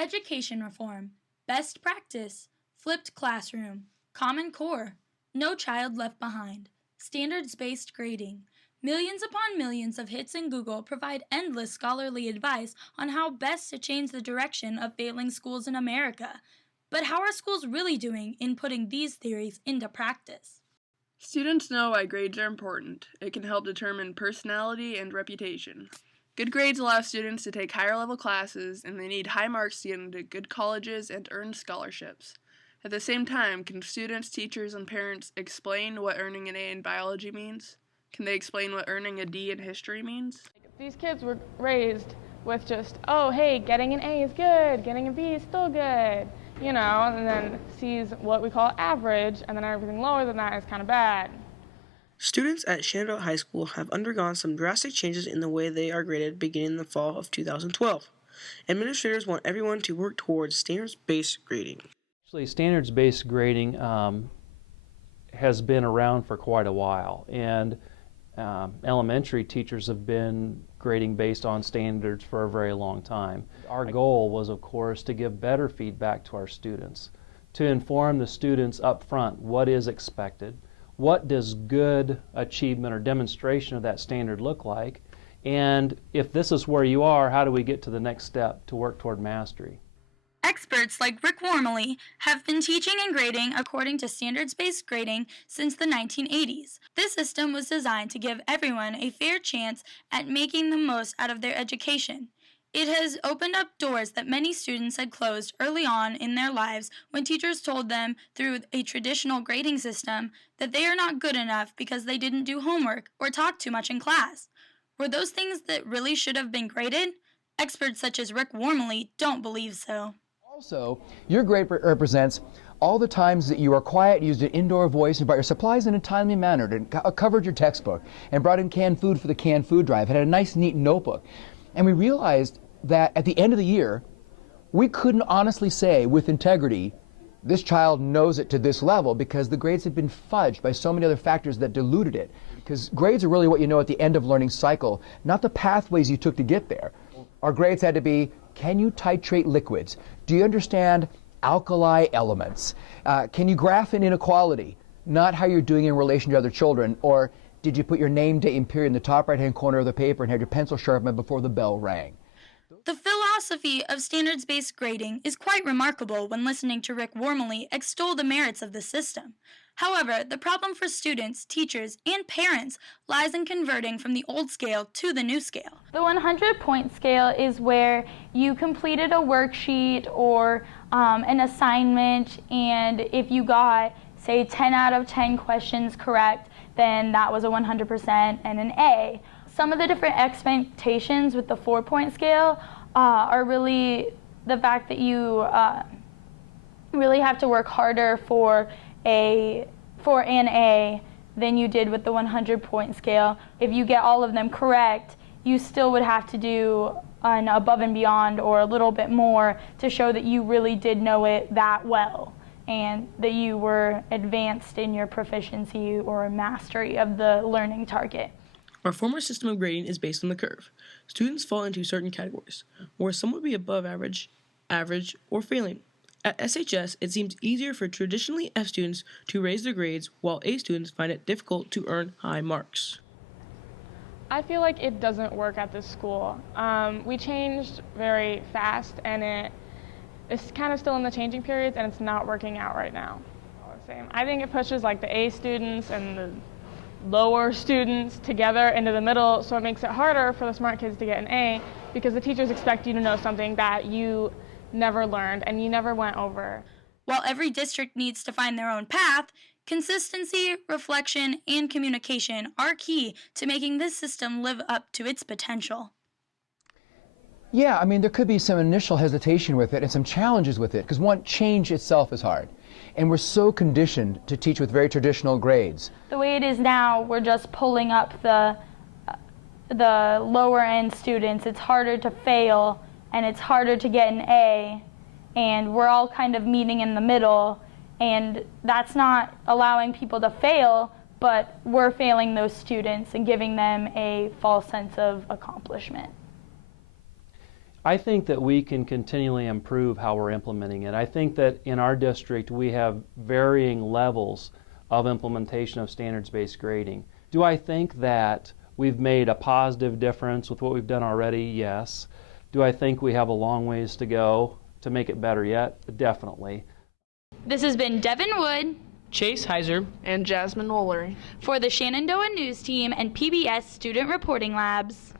Education reform, best practice, flipped classroom, Common Core, no child left behind, standards-based grading. Millions upon millions of hits in Google provide endless scholarly advice on how best to change the direction of failing schools in America. But how are schools really doing in putting these theories into practice? Students know why grades are important. It can help determine personality and reputation. Good grades allow students to take higher level classes, and they need high marks to get into good colleges and earn scholarships. At the same time, can students, teachers, and parents explain what earning an A in biology means? Can they explain what earning a D in history means? These kids were raised with just, oh, hey, getting an A is good, getting a B is still good, you know, and then sees what we call average, and then everything lower than that is kind of bad. Students at Shenandoah High School have undergone some drastic changes in the way they are graded beginning in the fall of 2012. Administrators want everyone to work towards standards-based grading. Actually, standards-based grading has been around for quite a while, and elementary teachers have been grading based on standards for a very long time. Our goal was, of course, to give better feedback to our students, to inform the students up front what is expected, what does good achievement or demonstration of that standard look like, and if this is where you are, how do we get to the next step to work toward mastery? Experts like Rick Wormley have been teaching and grading according to standards-based grading since the 1980s. This system was designed to give everyone a fair chance at making the most out of their education. It has opened up doors that many students had closed early on in their lives when teachers told them through a traditional grading system that they are not good enough because they didn't do homework or talk too much in class. Were those things that really should have been graded? Experts such as Rick Wormley don't believe so. Also, your grade represents all the times that you are quiet, used an indoor voice, and brought your supplies in a timely manner, and covered your textbook, and brought in canned food for the canned food drive, and had a nice, neat notebook. And we realized that at the end of the year, we couldn't honestly say with integrity, this child knows it to this level, because the grades had been fudged by so many other factors that diluted it. Because grades are really what you know at the end of learning cycle, not the pathways you took to get there. Our grades had to be, can you titrate liquids? Do you understand alkali elements? Can you graph an inequality? Not how you're doing in relation to other children, or did you put your name, date, and period in the top right-hand corner of the paper and had your pencil sharpened before the bell rang? The philosophy of standards-based grading is quite remarkable when listening to Rick Wormley extol the merits of the system. However, the problem for students, teachers, and parents lies in converting from the old scale to the new scale. The 100-point scale is where you completed a worksheet or an assignment, and if you got, say, 10 out of 10 questions correct, then that was a 100% and an A. Some of the different expectations with the 4-point scale are really the fact that you really have to work harder for an A than you did with the 100-point scale. If you get all of them correct, you still would have to do an above and beyond or a little bit more to show that you really did know it that well and that you were advanced in your proficiency or mastery of the learning target. Our former system of grading is based on the curve. Students fall into certain categories, where some would be above average, average, or failing. At SHS, it seems easier for traditionally F students to raise their grades, while A students find it difficult to earn high marks. I feel like it doesn't work at this school. We changed very fast, and it's kind of still in the changing periods, and it's not working out right now. All the same. I think it pushes like the A students and the lower students together into the middle, so it makes it harder for the smart kids to get an A because the teachers expect you to know something that you never learned and you never went over. While every district needs to find their own path, consistency, reflection, and communication are key to making this system live up to its potential. Yeah, I mean, there could be some initial hesitation with it and some challenges with it, because one, change itself is hard. And we're so conditioned to teach with very traditional grades. The way it is now, we're just pulling up the lower end students. It's harder to fail and it's harder to get an A, and we're all kind of meeting in the middle, and that's not allowing people to fail, but we're failing those students and giving them a false sense of accomplishment. I think that we can continually improve how we're implementing it. I think that in our district we have varying levels of implementation of standards-based grading. Do I think that we've made a positive difference with what we've done already? Yes. Do I think we have a long ways to go to make it better yet? Definitely. This has been Devin Wood, Chase Heiser, And Jasmine Woolery. for the Shenandoah News Team and PBS Student Reporting Labs.